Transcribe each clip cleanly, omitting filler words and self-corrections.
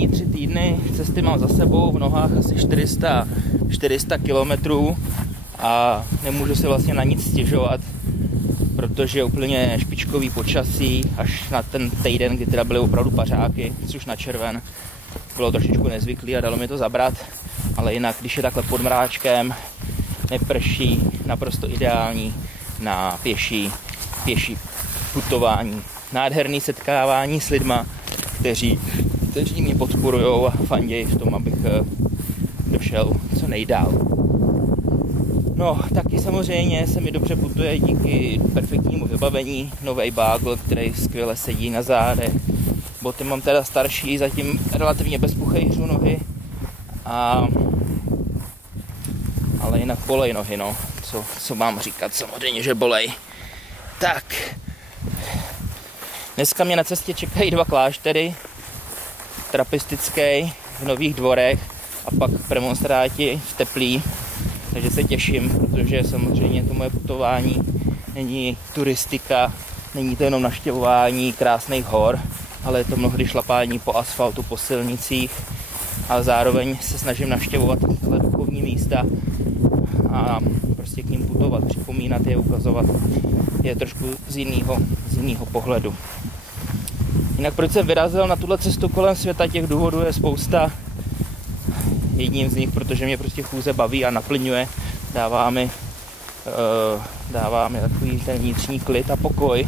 První 3 týdny cesty mám za sebou, v nohách asi 400 kilometrů a nemůžu si vlastně na nic stěžovat, protože je úplně špičkový počasí, až na ten týden, kdy teda byly opravdu pařáky, což na červen bylo trošičku nezvyklý a dalo mi to zabrat, ale jinak, když je takhle pod mráčkem, neprší, naprosto ideální na pěší putování. Nádherný setkávání s lidma, kteří mě podporujou a fandějí v tom, abych došel co nejdál. No, taky samozřejmě se mi dobře putuje díky perfektnímu vybavení, novej bágl, který skvěle sedí na zádech. Boty mám teda starší, zatím relativně bez puchejřů nohy, ale jinak bolej nohy, no. Co mám říkat, samozřejmě, že bolej. Tak, dneska mě na cestě čekají 2 kláštery, trapistický v Nových Dvorech a pak v Premonstráti v Teplí, takže se těším, protože samozřejmě to moje putování není turistika, není to jenom navštěvování krásných hor, ale je to mnohdy šlapání po asfaltu, po silnicích a zároveň se snažím navštěvovat tyhle duchovní místa a prostě k ním putovat, připomínat je, ukazovat je trošku z jiného pohledu. Jinak proč jsem vyrazil na tuhle cestu kolem světa, těch důvodů je spousta. Jedním z nich, protože mě prostě chůze baví a naplňuje, dává mi takový ten vnitřní klid a pokoj.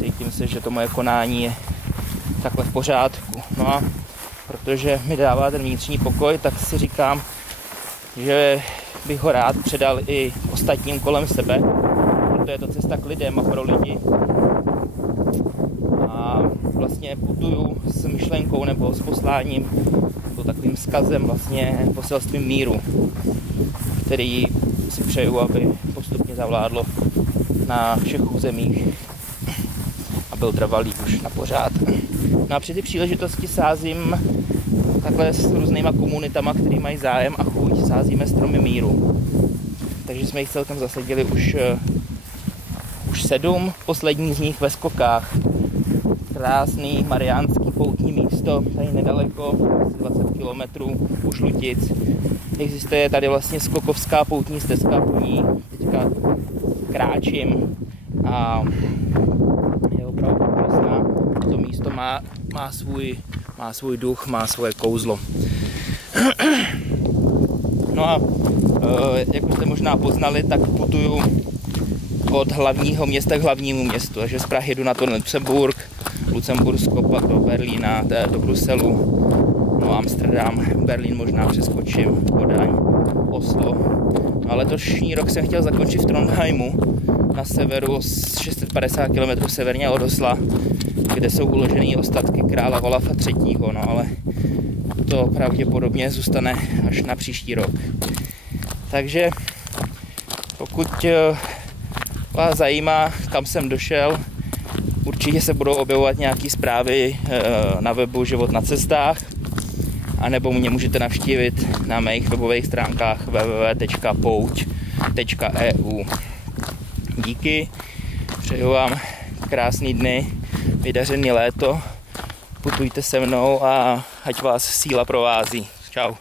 Cítím se, že to moje konání je takhle v pořádku. No a protože mi dává ten vnitřní pokoj, tak si říkám, že bych ho rád předal i ostatním kolem sebe. Proto je to cesta k lidem a pro lidi. A vlastně putuju s myšlenkou nebo s posláním nebo takovým vzkazem, vlastně poselstvím míru, který si přeju, aby postupně zavládlo na všech územích a byl trvalý už na pořád. No a při té příležitosti sázím takhle s různýma komunitama, který mají zájem a chuť, sázíme stromy míru. Takže jsme jich celkem zasadili už 7, poslední z nich ve Skokách. Krásný mariánský poutní místo, tady nedaleko, 20 km u Šlutic. Existuje tady vlastně skokovská poutní stezka, po ní teďka kráčím a je opravdu krásná. To místo má svůj duch, má svoje kouzlo. No a jak už jste možná poznali, tak putuju od hlavního města k hlavnímu městu, takže z Prahy jdu na to Lucembursko, pak do Berlína, do Bruselu, no Amsterdam, Berlín možná přeskočím, Kodaň, Oslo. No a letošní rok jsem chtěl zakončit v Trondheimu, na severu 650 km severně od Osla, kde jsou uložené ostatky krále Olafa III. No ale to pravděpodobně zůstane až na příští rok. Takže pokud vás zajímá, kam jsem došel, určitě se budou objevovat nějaké zprávy na webu Život na cestách, anebo mě můžete navštívit na mých webových stránkách www.pouť.eu. Díky, přeju vám krásný dny, vydařený léto, putujte se mnou a ať vás síla provází. Čau.